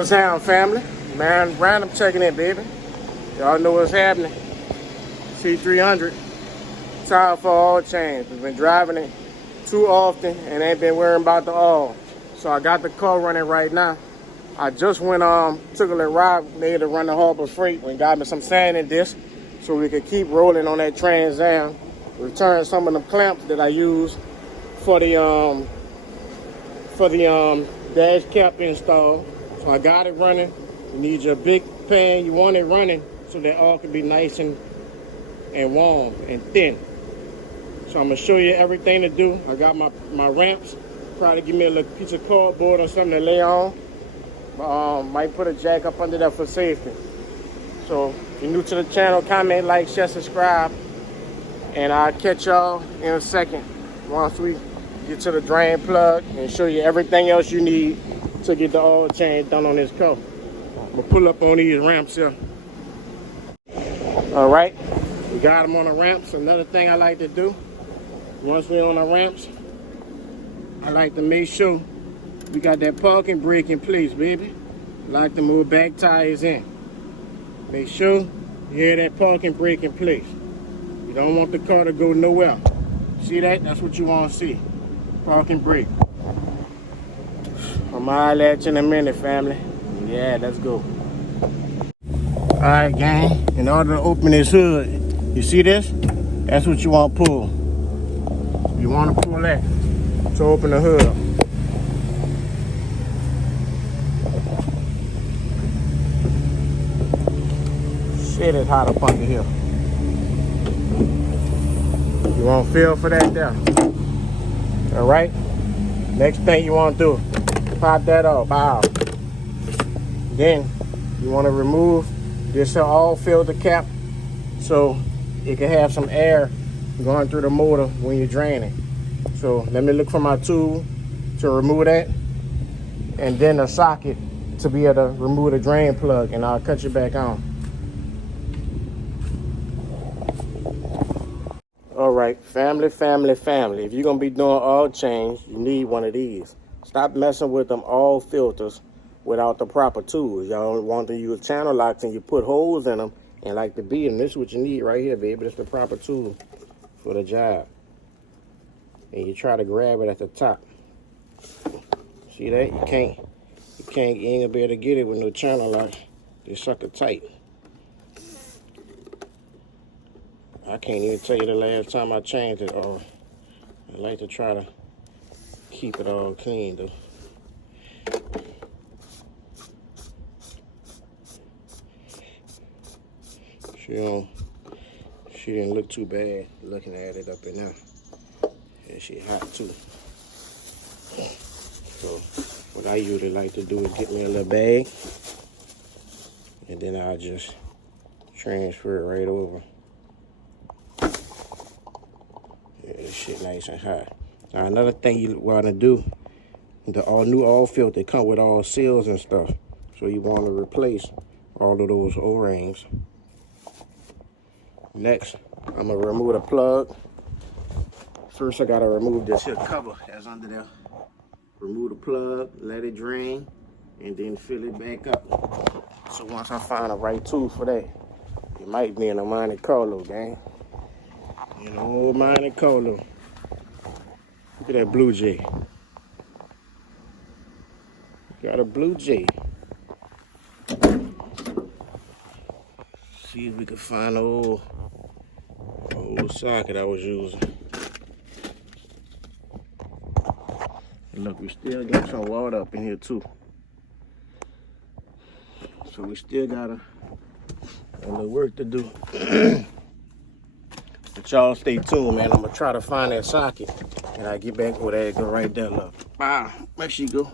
What's down, family? Man, random checking in, baby. Y'all know what's happening. C300, tire for oil change. We've been driving it too often and ain't been worrying about the oil. So I got the car running right now. I just went took a little ride, made it run the Harbor Freight and got me some sand in this so we could keep rolling on that Trans Am. Return some of the clamps that I use for the dash cap install. So I got it running. You need your big pan. You want it running so that all can be nice and warm and thin. So I'm gonna show you everything to do. I got my ramps. Probably give me a little piece of cardboard or something to lay on. Might put a jack up under there for safety. So if you're new to the channel, comment, like, share, subscribe. And I'll catch y'all in a second once we get to the drain plug and show you everything else you need to get the oil change done on this car. I'm gonna pull up on these ramps here. All right, we got them on the ramps. Another thing I like to do, once we're on the ramps, I like to make sure we got that parking brake in place, baby. I like to move back tires in. Make sure you have that parking brake in place. You don't want the car to go nowhere. See that? That's what you want to see. Parking brake. I'm gonna at you in a minute, family. Yeah, let's go. Alright, gang. In order to open this hood, you see this? That's what you want to pull. You want to pull that to open the hood. Shit, it's hot up under here. You want to feel for that there. All right. Next thing you want to do, pop that off. Wow. Then you want to remove this oil filter cap so it can have some air going through the motor when you're draining. So let me look for my tool to remove that, and then a socket to be able to remove the drain plug, and I'll cut you back on. All right, family. If you're gonna be doing oil change, you need one of these. Stop messing with them oil filters without the proper tools. Y'all don't want to use channel locks and you put holes in them and like to beat them. This is what you need right here, baby. This is the proper tool for the job. And you try to grab it at the top. See that? You ain't gonna be able to get it with no channel locks. They suck it tight. I can't even tell you the last time I changed it. I like to try to keep it all clean though. She didn't look too bad looking at it up in there. And she hot too. So what I usually like to do is get me a little bag, and then I'll just transfer it right over. Yeah, this shit nice and hot. Now another thing you want to do, the new oil filter come with all seals and stuff. So you want to replace all of those O-rings. Next, I'm gonna remove the plug. First, I gotta remove this here cover that's under there. Remove the plug, let it drain, and then fill it back up. So once I find the right tool for that, it might be in a Monte Carlo, gang. You know, Monte Carlo. Look at that Blue Jay. Got a Blue Jay. See if we can find the old socket I was using. And look, we still got some water up in here too. So we still got a little work to do. But y'all stay tuned, man. I'm gonna try to find that socket, and I'll get back with that. Go right there, look. Wow, where she go?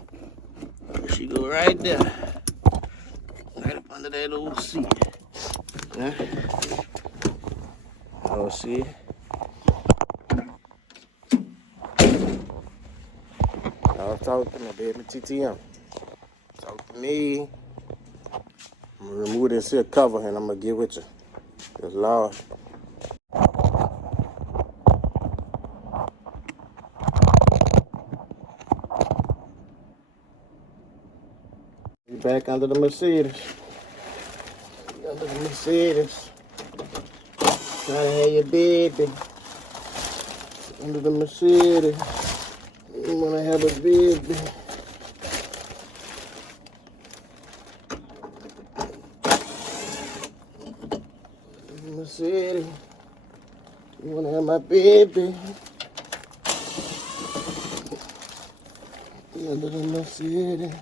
There she go, right there. Right up under that old seat. Yeah. Oh, see? Y'all talk to me, baby. TTM. Talk to me. I'm gonna remove this here cover and I'm gonna get with you. It's large. back under the Mercedes. Under the Mercedes. Trying to have your baby. Under the Mercedes. You want to have a baby. Mercedes. You want to have my baby. Under the Mercedes.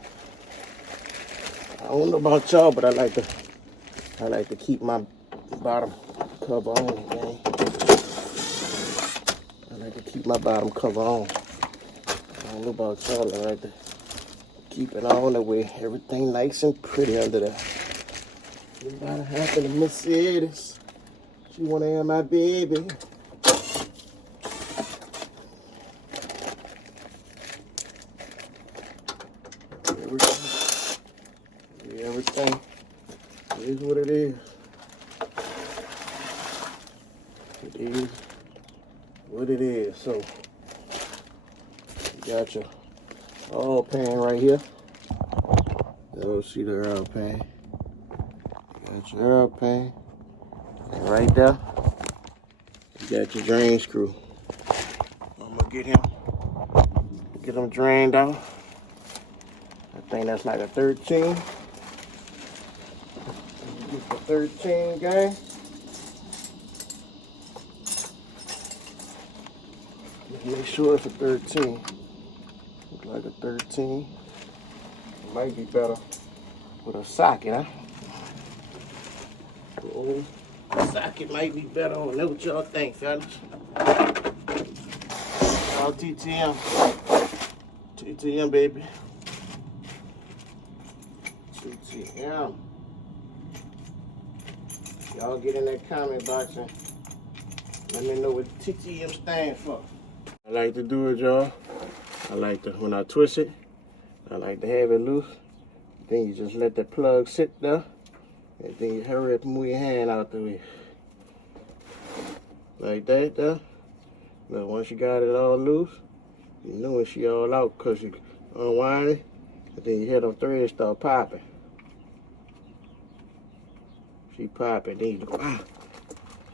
I don't know about y'all, but I like to keep my bottom cover on, gang. I like to keep my bottom cover on. I don't know about y'all, I like to keep it on the way. Everything nice and pretty under there. What about to happen to Mercedes? She wanna have my baby. Everything is what it is. It is what it is. So you got your oil pan right here. You'll see the oil pan. You got your oil pan. And right there, you got your drain screw. I'm gonna get him drained out. I think that's like a 13. Get the 13, gang. Make sure it's a 13. Looks like a 13. It might be better with a socket, huh? Oh, socket might be better. I don't know what y'all think, fellas. Y'all TTM. TTM, baby. TTM. Y'all get in that comment box and let me know what TTM stands for. I like to do it, y'all. I like to, when I twist it, I like to have it loose. Then you just let the plug sit there. And then you hurry up and move your hand out the way. Like that, there. Now once you got it all loose, you know when she all out because you unwind it. And then you hear them threads start popping. She popping, then you go, ah,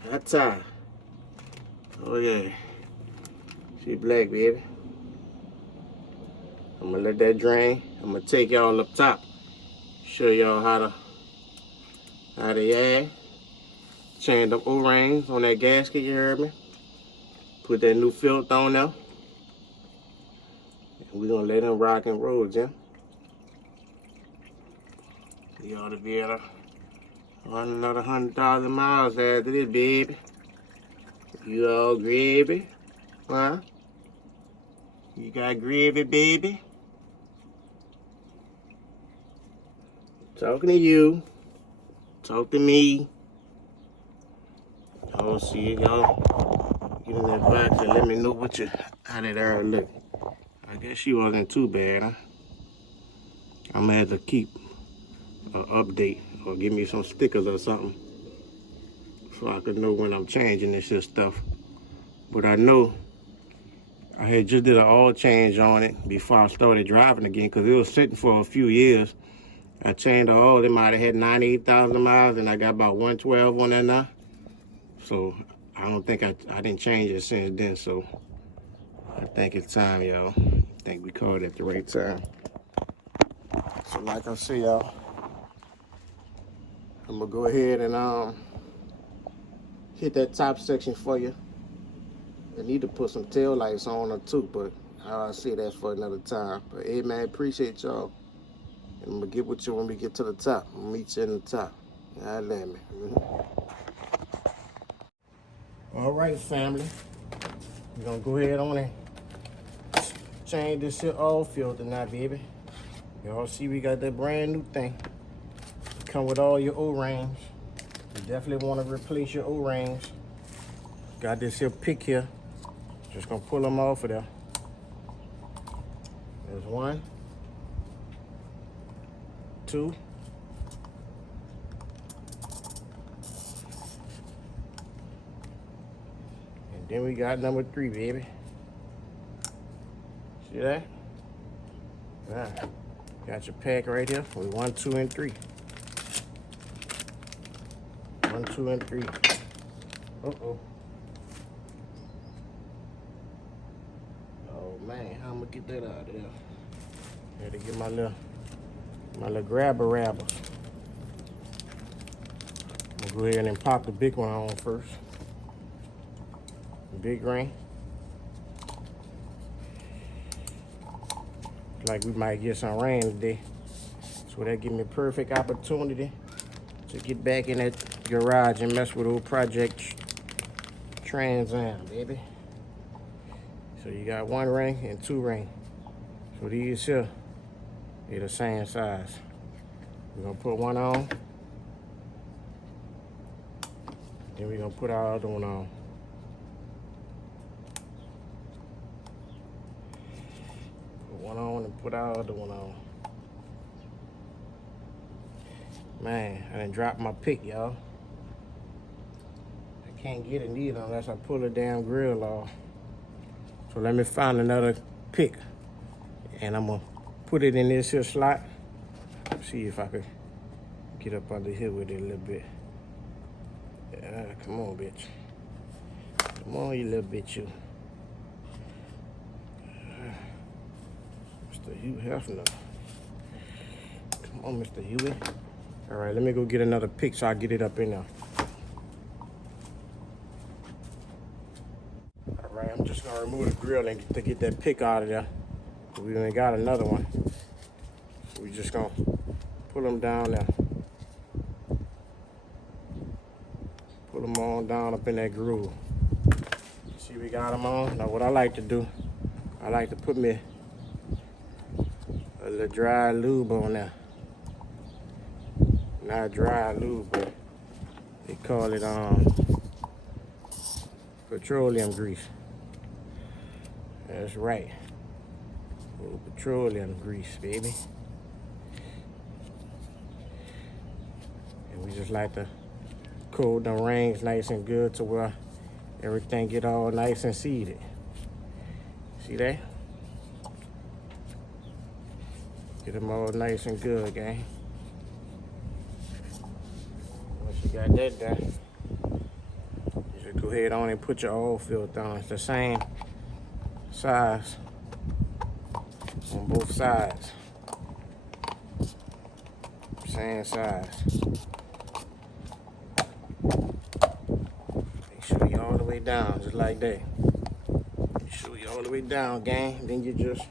that's tight. Oh yeah. She black, baby. I'm gonna let that drain. I'm gonna take y'all up top. Show y'all how to change the O-rings on that gasket, you heard me? Put that new filter on there. And we're gonna let him rock and roll, Jim. You ought to be able to run another 100,000 miles after this, baby. You all gravy? Huh? You got gravy, baby? Talking to you. Talk to me. Y'all see it, y'all. Get in that box and let me know how that arrow look. I guess she wasn't too bad, huh? I'm gonna have to keep an update or give me some stickers or something so I can know when I'm changing this here stuff. But I know I had just did an oil change on it before I started driving again because it was sitting for a few years. I changed the oil. It might have had 98,000 miles and I got about 112 on there now. So I don't think I didn't change it since then. So I think it's time, y'all. I think we called it at the right time. So like I say, y'all, I'm gonna go ahead and hit that top section for you. I need to put some tail lights on her too, but I'll say that for another time. But hey man, appreciate y'all. And I'm gonna get with you when we get to the top. I'm gonna meet you in the top. God damn me. All right, family. We're gonna go ahead on and change this here oil filter now, baby. Y'all see we got that brand new thing. Come with all your O-rings. You definitely want to replace your O-rings. Got this here pick here. Just gonna pull them off of there. There's 1, 2. And then we got number 3, baby. See that? All right. Got your pack right here with 1, 2, and 3. 1, 2, and 3. Uh-oh. Oh man, how I'm gonna get that out of there? Had to get my little grabber rabber. I'm gonna go ahead and pop the big one on first. Big ring. Like we might get some rain today. So that give me a perfect opportunity to get back in that garage and mess with old Project Trans Am, baby. So you got 1 ring and 2 ring. So these here, they're the same size. We're gonna put one on. Then we're gonna put our other one on. Put one on and put our other one on. Man, I done dropped my pick, y'all. I can't get it either unless I pull the damn grill off. So let me find another pick. And I'm gonna put it in this here slot. See if I could get up under here with it a little bit. Come on, bitch. Come on, you little bitch, you. Mr. Hugh Hefner. Come on, Mr. Huey. All right, let me go get another pick so I get it up in there. All right, I'm just gonna remove the grill and to get that pick out of there. We only got another one. So we just gonna pull them down there. Pull them on down up in that groove. See, we got them on. Now what I like to do, I like to put me a little dry lube on there. Not dry lube, but they call it petroleum grease. That's right. A little petroleum grease, baby. And we just like to coat the rings nice and good to where everything get all nice and seated. See that? Get them all nice and good, gang. Once you got that done, you just go ahead on and put your oil filter on. It's the same size on both sides. Same size. Make sure you all the way down, just like that. Make sure you all the way down, gang. Then you just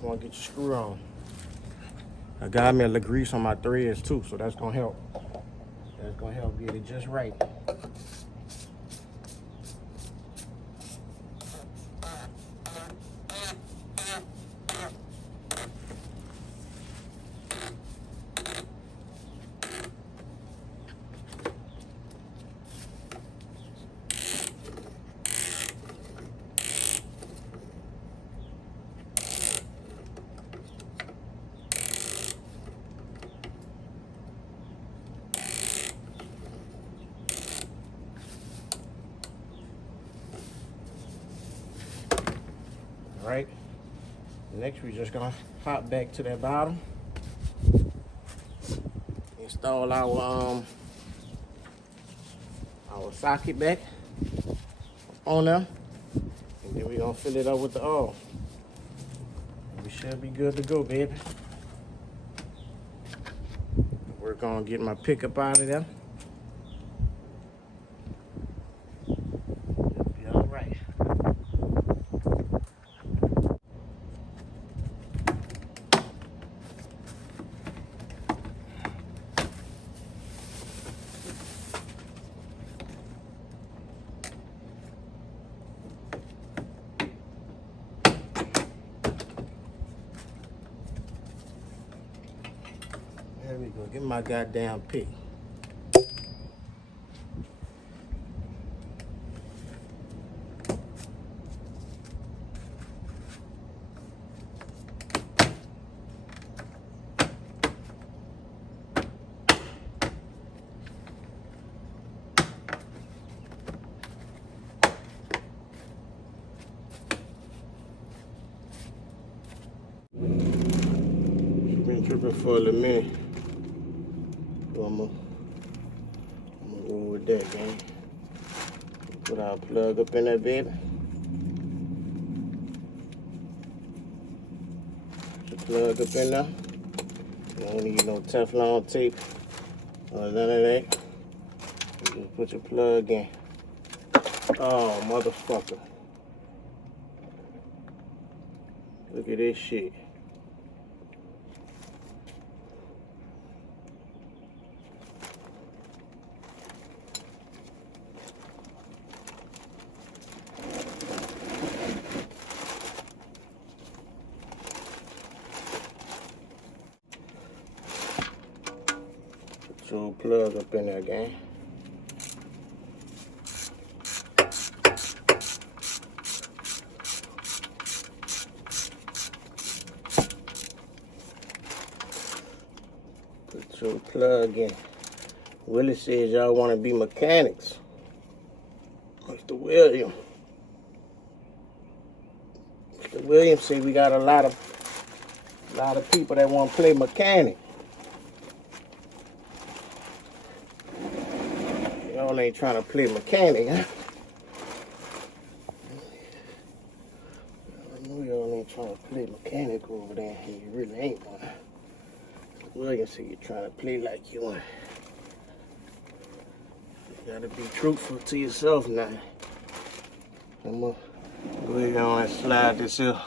want to get your screw on. I got me a little grease on my threads too, so that's gonna help. That's gonna help get it just right. Right. Next, we're just gonna hop back to that bottom. Install our socket back on there, and then we're gonna fill it up with the oil. We should be good to go, baby. Work on getting my pickup out of there. Be all right. There we go. Get my goddamn pick. tripping for a little minute. So I'm gonna roll with that, gang. Put our plug up in that baby. Put your plug up in there. You don't need no Teflon tape or none of that. You just put your plug in. Oh, motherfucker. Look at this shit. Put your plug up in there, gang. Put your plug in. Willie says y'all want to be mechanics. Mr. William. Mr. William said we got a lot of people that want to play mechanic. Y'all ain't trying to play mechanic, huh? I know y'all ain't trying to play mechanic over there. You really ain't one. William said you're trying to play like you want. You gotta be truthful to yourself now. I'm gonna go ahead and slide this here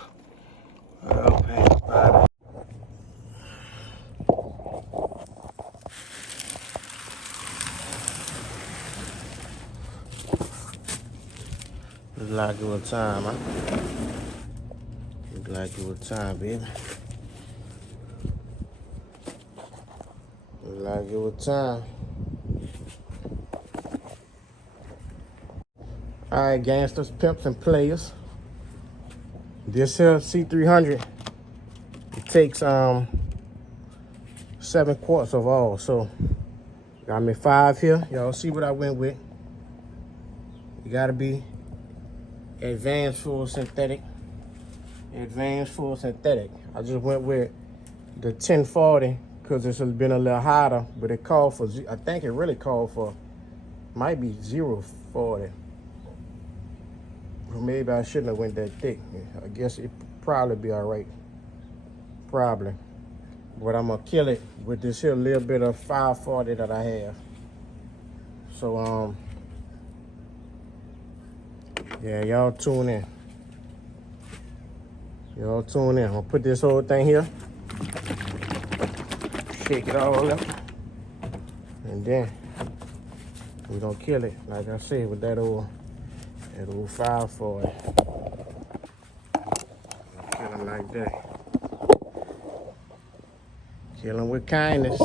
up past the bottom. Look like it was time, huh? Look like it was time, baby. Look like it was time. Alright, gangsters, pimps, and players. This here C300, it takes 7 quarts of oil. So got me 5 here. Y'all see what I went with. You gotta be advanced full synthetic. Advanced full synthetic. I just went with the 1040 because it's been a little hotter, but it called for, I think it really called for, might be 040. Or maybe I shouldn't have went that thick. I guess it probably be all right. Probably. But I'm gonna kill it with this here little bit of 540 that I have. So yeah, y'all tune in. Y'all tune in. I'm gonna put this whole thing here. Shake it all up. And then we're gonna kill it, like I said, with that old 540. Kill him like that. Kill him with kindness.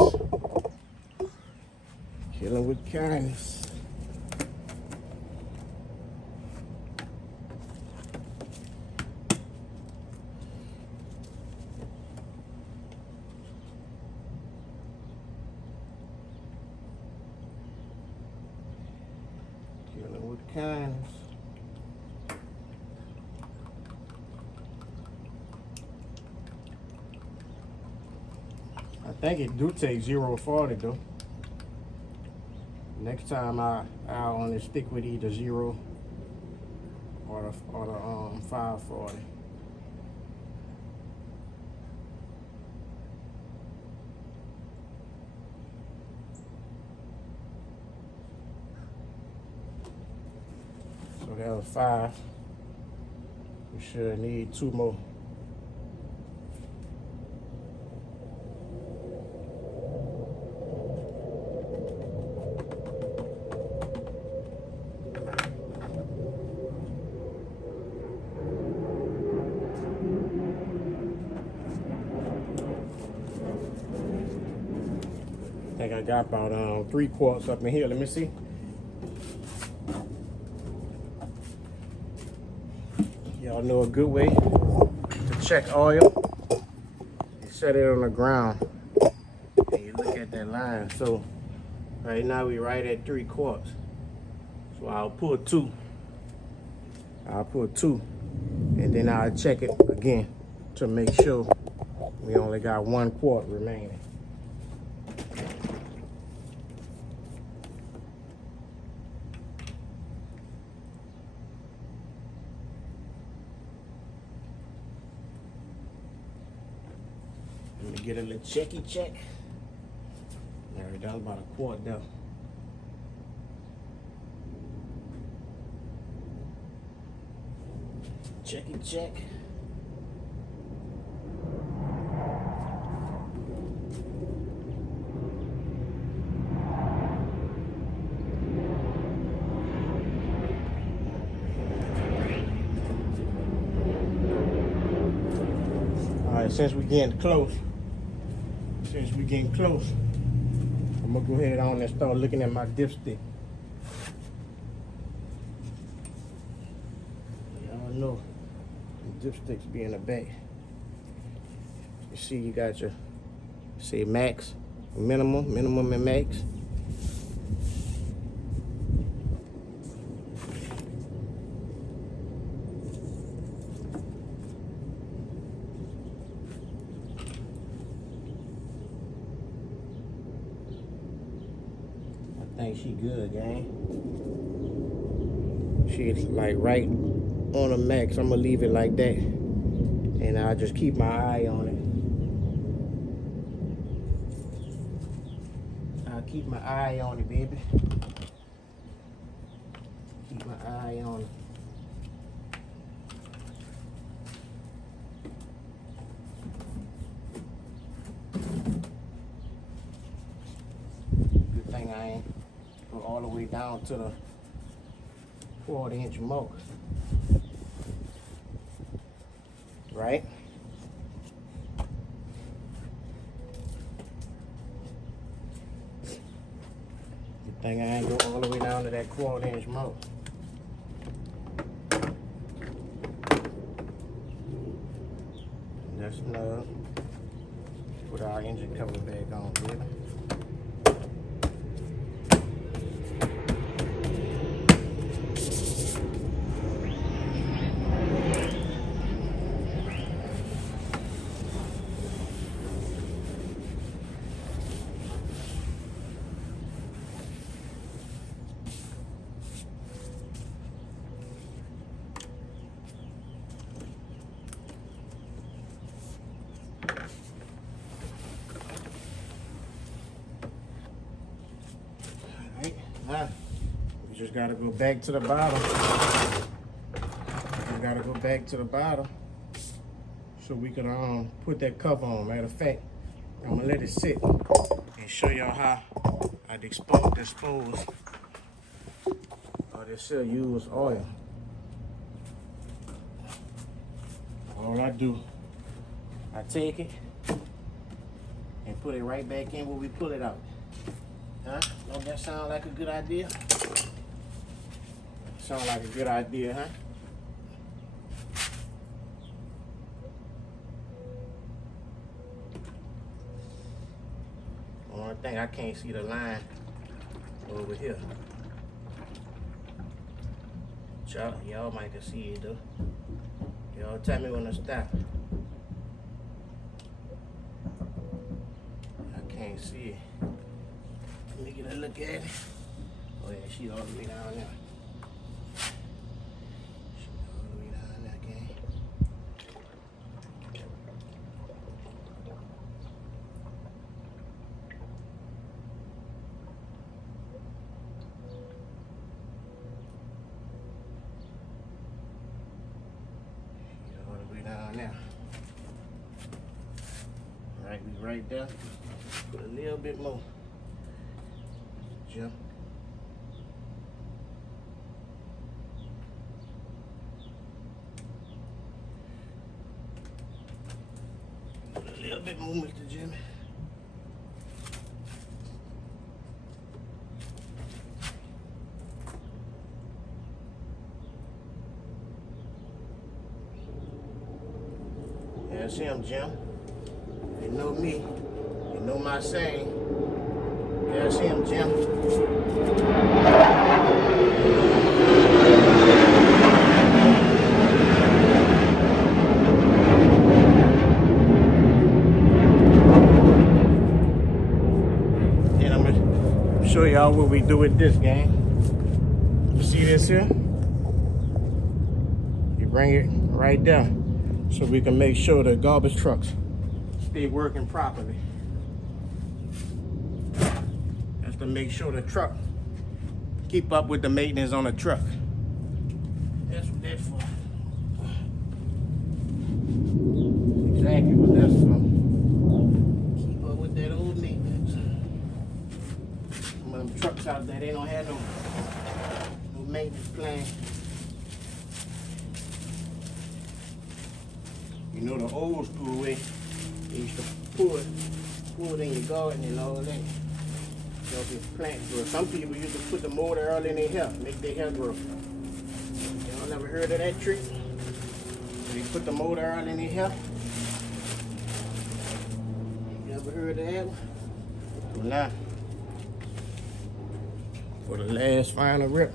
Kill him with kindness. Kill him with kindness. I think it do take 040 though. Next time I'll only stick with either 0 or the 540. So that was 5. We should need 2 more. I think I got about 3 quarts up in here. Let me see. Y'all know a good way to check oil. You set it on the ground and you look at that line. So right now we right at 3 quarts. So I'll pull 2. I'll pull 2 and then I'll check it again to make sure We only got 1 quart remaining. Let me get a little checky check. All right, that was about 1 quart though. Checky check. All right, since we're getting close, I'm gonna go ahead on and start looking at my dipstick. Y'all know the dipsticks be in the back. You see, you got your, say, max, minimum, and max. I think she good, gang. She's like right on the max. I'm gonna leave it like that, and I'll just keep my eye on it. I'll keep my eye on it, baby. Keep my eye on it. Good thing I ain't go all the way down to the 1/4" more. Right? Good thing I ain't go all the way down to that 1/4" more. That's enough. Put our engine cover back on, baby. Now, we just gotta go back to the bottom. We gotta go back to the bottom so we can put that cover on. Matter of fact, I'm gonna let it sit and show y'all how I dispose of this used oil. All I do, I take it and put it right back in where we pull it out. Huh? Don't that sound like a good idea? Sound like a good idea, huh? Only thing, I can't see the line over here. Y'all might can see it though. Y'all tell me when to stop. I can't see it. Let me get a look at it. Oh yeah, she all the way down there. She all the way down there, gang. She all the way down there. Right, we right there. Put a little bit more. Jim. A little bit more, Mr. Jimmy. That's him, Jim. You know me. You know my saying. That's him, Jim. Show y'all what we do with this, gang. You see this here? You bring it right there so we can make sure the garbage trucks stay working properly. That's to make sure the truck keep up with the maintenance on the truck. That's what that's for. Exactly what that's for. Keep up with that old maintenance. Some of them trucks out there, they don't have no maintenance plan. You know, the old school way, they used to pull it in your garden and all that. Help your plant grow. Some people used to put the motor early in their hair, make their hair grow. Y'all never heard of that trick? They put the motor early in their hair. You ever heard of that one? Well, now, for the last final rip,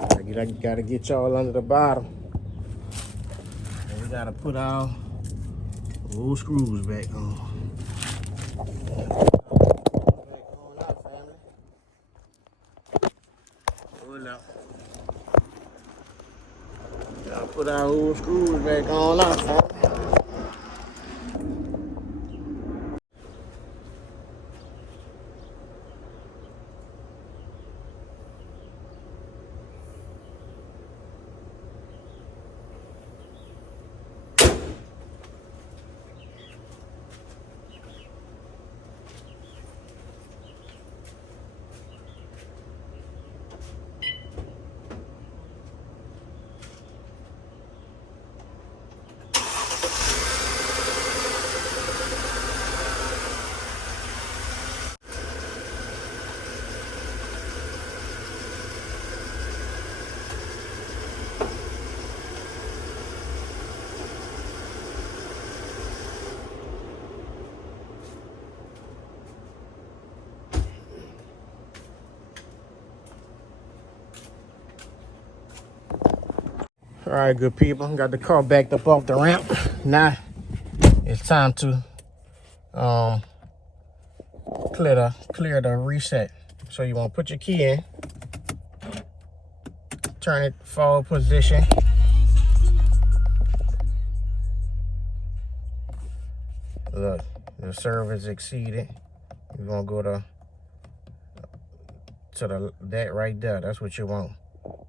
I gotta get y'all under the bottom. And we gotta put our old screws back on. Gotta put our old screws back on now, family. All right, good people. Got the car backed up off the ramp. Now it's time to clear the reset. So you want to put your key in, turn it forward position. Look, the service exceeded. You're gonna go to that right there. That's what you want.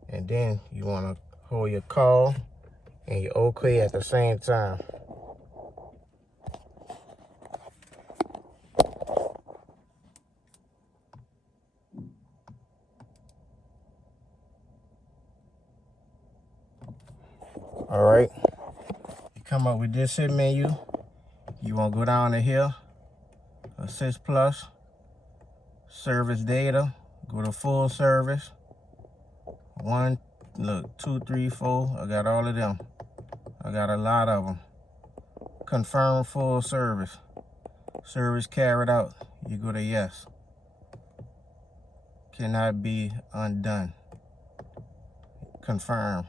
And then you want to hold your call and your OK at the same time. All right, you come up with this here menu. You want to go down to here, Assist Plus, Service Data, go to Full Service. 1, look, 2, 3, 4. I got all of them. I got a lot of them. Confirm full service. Service carried out. You go to yes. Cannot be undone. Confirm.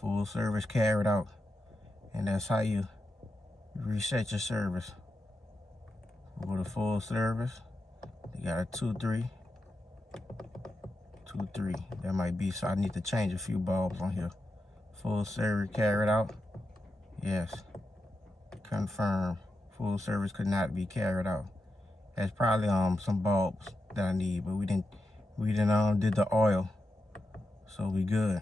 Full service carried out. And that's how you reset your service. Go to full service. You got a 2, 3. 2, 3. That might be, so I need to change a few bulbs on here. Full service carried out. Yes. Confirm. Full service could not be carried out. That's probably some bulbs that I need, but we did the oil, so we good.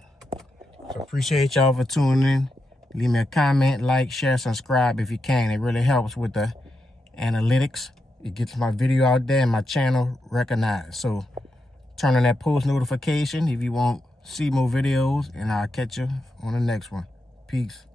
So appreciate y'all for tuning in. Leave me a comment, like, share, subscribe if you can. It really helps with the analytics. It gets my video out there and my channel recognized. So turn on that post notification if you want to see more videos, and I'll catch you on the next one. Peace.